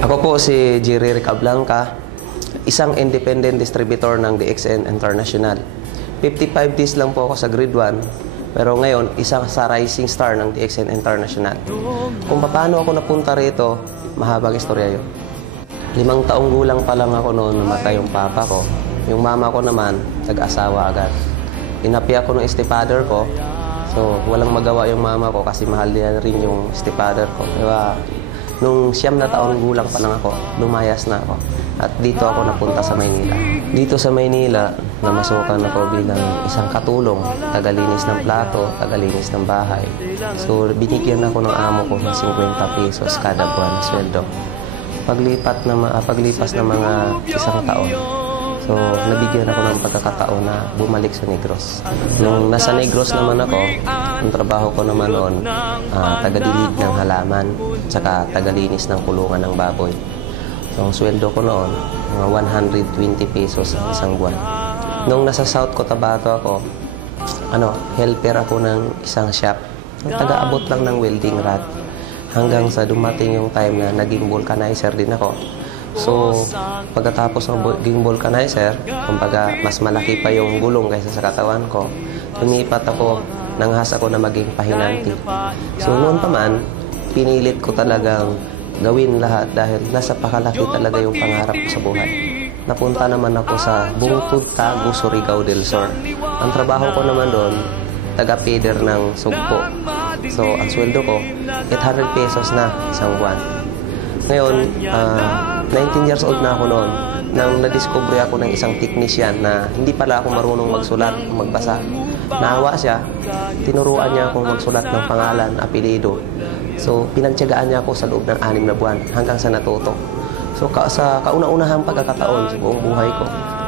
Ako po si Jerry Ricablanca, isang independent distributor ng DXN International. 55 days lang po ako sa grade 1, pero ngayon isang sa rising star ng DXN International. Kung paano ako napunta rito, mahabang istorya yun. 5 taong gulang pa lang ako noon namatay yung papa ko. Yung mama ko naman, nag-asawa agad. Inapi ako ng stepfather ko, so walang magawa yung mama ko kasi mahal niya rin yung stepfather ko. Diba? Nung 9 na taong gulang pa lang ako, lumayas na ako. At dito ako napunta sa Maynila. Dito sa Maynila, namasukan ako bilang isang katulong, tagalinis ng plato, tagalinis ng bahay. So, binigyan ako ng amo ko ng 50 pesos kada buwan na sweldo. Paglipas ng mga isang taon, so, nabigyan ako ng pagkakataon na bumalik sa Negros. Nung nasa Negros naman ako, ang trabaho ko naman noon, tagadilig ng halaman, tsaka tagalinis ng kulungan ng baboy. So, ang sweldo ko noon, mga 120 pesos ang isang buwan. Nung nasa South Cotabato ako, helper ako ng isang shop. Taga-abot lang ng welding rod. Hanggang sa dumating yung time na naging vulcanizer din ako. So, pagkatapos ng naging vulcanizer, kumbaga mas malaki pa yung gulong kaysa sa katawan ko, lumipat ako, nanghas ako na maging pahinanti. So, noon pa man, pinilit ko talagang gawin lahat dahil nasa pakalaki talaga yung pangarap ko sa buhay. Napunta naman ako sa Bungtod, Tago, Surigao del Sur. Ang trabaho ko naman doon, taga-feeder ng sugpo. So, ang sweldo ko, 800 pesos na isang buwan. Ngayon, 19 years old na ako noon nang nadiscover ako ng isang technician na hindi pala ako marunong magsulat, magbasa. Naawa siya, tinuruan niya akong magsulat ng pangalan, apelido. So, pinagtiyagaan niya ako sa loob ng 6 na buwan hanggang sa natuto. So, sa kauna-unahang pagkakataon sa buong buhay ko,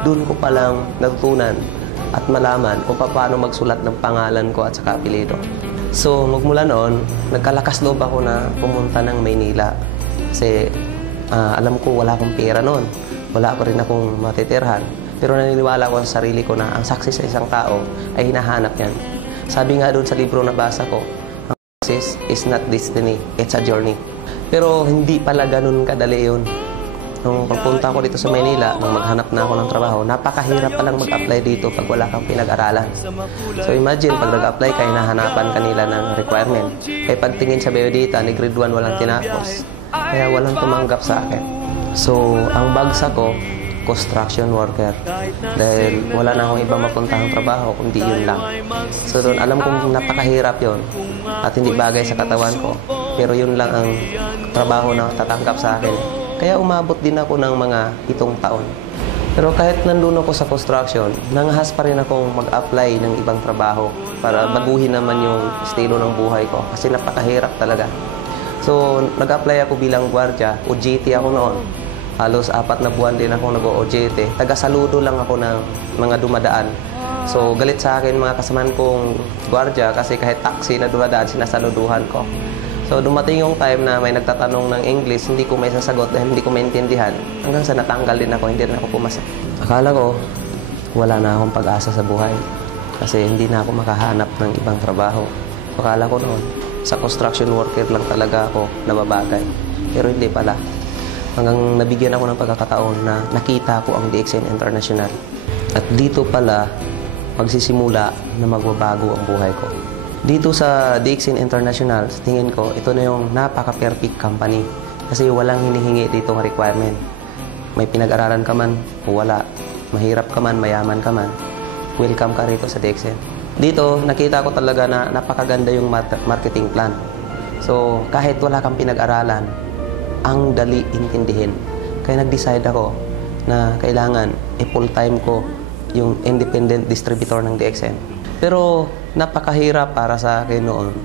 doon ko palang natutunan at malaman kung paano magsulat ng pangalan ko at saka apelido. So, magmula noon, nagkalakas loob ako na pumunta ng Maynila. Kasi alam ko wala akong pera noon. Wala pa rin akong matitirhan. Pero naniniwala ko sa sarili ko na ang success sa isang tao ay hinahanap yan. Sabi nga doon sa libro na basa ko, ang success is not destiny, it's a journey. Pero hindi pala ganun kadali yun. Nung pagpunta ko dito sa Maynila, nung maghanap na ako ng trabaho, napakahirap palang mag-apply dito pag wala kang pinag-aralan. So imagine, pag nag-apply ka, hinahanapan kanila ng requirement. Kaya pagtingin sa biodata, ni grade 1 walang tinapos. Kaya walang tumanggap sa akin. So, ang bagsak ko, construction worker. Dahil wala na akong ibang mapuntahang trabaho, kundi yun lang. So doon, alam kong napakahirap yun. At hindi bagay sa katawan ko. Pero yun lang ang trabaho na tatanggap sa akin. Kaya umabot din ako ng mga 7 taon. Pero kahit nandun ako sa construction, nanghas pa rin akong mag-apply ng ibang trabaho para baguhin naman yung estilo ng buhay ko. Kasi napakahirap talaga. So, nag-apply ako bilang gwardiya. OJT ako noon. Halos 4 na buwan din ako nag-OJT. Taga-saludo lang ako ng mga dumadaan. So, galit sa akin mga kasamaan kong gwardiya kasi kahit taxi na dumadaan, sinasaluduhan ko. So, dumating yung time na may nagtatanong ng English, hindi ko may sasagot dahil hindi ko maintindihan. Hanggang sa natanggal din ako, hindi rin ako pumasa. Akala ko, wala na akong pag-asa sa buhay. Kasi hindi na ako makahanap ng ibang trabaho. Akala ko noon, sa construction worker lang talaga ako na mabagay. Pero hindi pala. Hanggang nabigyan ako ng pagkakataon na nakita ko ang DXN International. At dito pala, magsisimula na magbabago ang buhay ko. Dito sa DXN International, sa tingin ko, ito na yung napaka-perfect company. Kasi walang hinihingi dito ng requirement. May pinag-aralan ka man o wala. Mahirap ka man, mayaman ka man. Welcome ka rito sa DXN. Dito, nakita ko talaga na napakaganda yung marketing plan. So, kahit wala kang pinag-aralan, ang dali intindihin. Kaya nag-decide ako na kailangan i-full-time ko yung independent distributor ng DXN. Pero napakahirap para sa akin noon.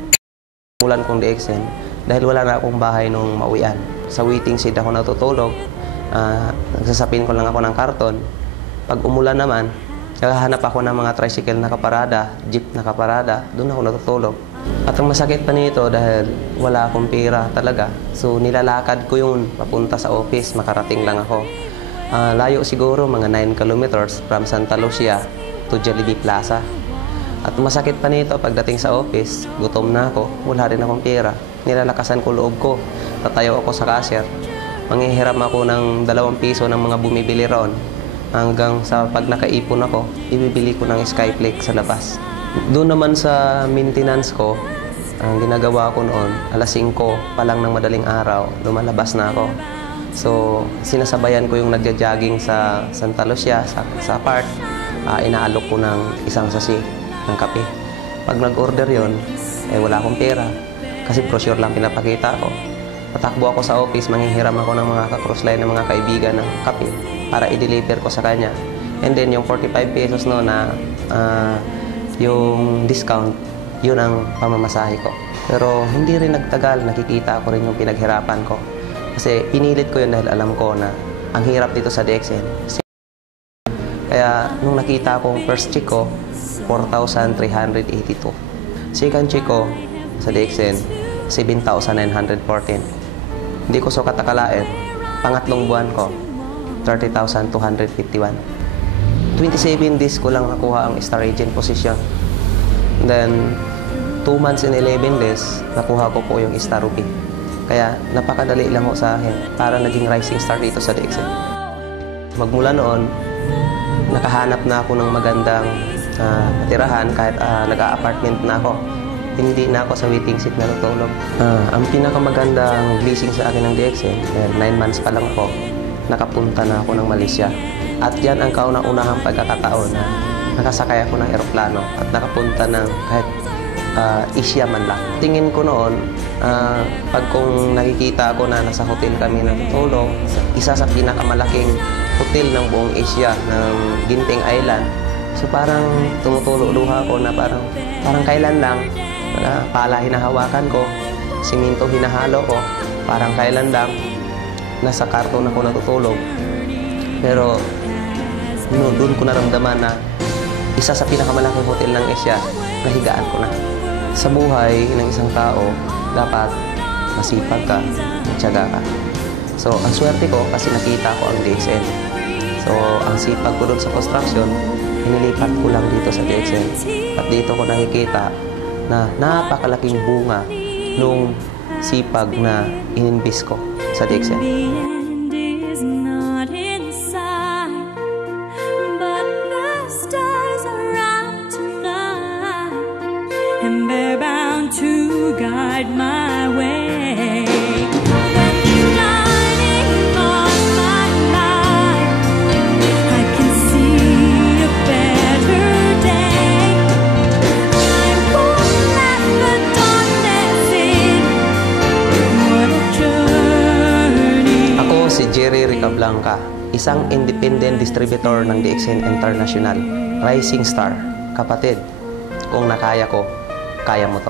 Mulan kong DXN dahil wala na akong bahay nung mauwian. Sa waiting shed ako natutulog. Nagsasapin ko lang ako ng karton. Pag umulan naman, naghahanap ako ng mga tricycle na kaparada, jeep na kaparada. Doon ako natutulog. At ang masakit pa nito dahil wala akong pera talaga. So nilalakad ko yun papunta sa office, makarating lang ako. Layo siguro, mga 9 kilometers from Santa Lucia to Jollibee Plaza. At masakit pa nito pagdating sa office, gutom na ako, wala rin akong pera. Nilalakasan ko loob ko, tatayo ako sa cashier. Manghihiram ako ng 2 piso ng mga bumibili roon. Hanggang sa pag nakaipon ako, ibibili ko ng Skyflex sa labas. Doon naman sa maintenance ko, ang ginagawa ko noon, alas 5 pa lang ng madaling araw, lumalabas na ako. So, sinasabayan ko yung nagja-jogging sa Santa Lucia, sa park. Inaalok ko ng isang sasi ng kape. Pag nag-order yon, wala akong pera. Kasi brochure lang pinapakita ko. Patakbo ako sa office, manghihiram ako ng mga ka-crossline ng mga kaibigan ng kape para i-deliver ko sa kanya. And then, yung 45 pesos no na yung discount, yun ang pamamasahe ko. Pero hindi rin nagtagal, nakikita ko rin yung pinaghirapan ko. Kasi pinilit ko yun dahil alam ko na ang hirap dito sa DXN. Kaya nung nakita kong first check ko, 4,382. Second check ko sa DXN, 7,914. Hindi ko sukat akalain. Pangatlong buwan ko, 30,251. 27 days ko lang nakuha ang star agent position. Then, 2 months and 11 days, nakuha ko po yung star rupee. Kaya napakadali lang ho sa akin para naging rising star dito sa DXN. Magmula noon, nakahanap na ako ng magandang patirahan kahit nag-a-apartment na ako. Hindi na ako sa waiting seat na natulog. Ang pinakamagandang blessing sa akin ng DXN, 9 months pa lang ako, nakapunta na ako ng Malaysia. At yan ang kauna-unahang pagkakataon na nakasakay ako ng eroplano at nakapunta ng kahit Asia man lang. Tingin ko noon, pag kung nakikita ko na nasa hotel kami natutulog, isa sa pinakamalaking hotel ng buong Asia, ng Ginting Island. So parang tumutulo luha ko na parang kailan lang, pala hinahawakan ko, siminto hinahalo ko, parang kailan lang, nasa karton ako natutulog. Pero doon ko naramdaman na isa sa pinakamalaking hotel ng Asia, nahigaan ko na. Sa buhay ng isang tao, dapat masipag ka, matyaga ka. So, ang swerte ko kasi nakita ko ang DXN. So, ang sipag ko doon sa construction, inilipat ko lang dito sa DXN. At dito ko nakikita na napakalaking bunga nung sipag na ininvest ko sa DXN. And they're bound to guide my way. When the shining of my life, I can see a better day. I'm born at the darkness in. What a journey. Ako si Jerry Ricablanca, isang independent distributor ng DXN International, Rising Star. Kapatid, kung nakaya ko, kaya mo to.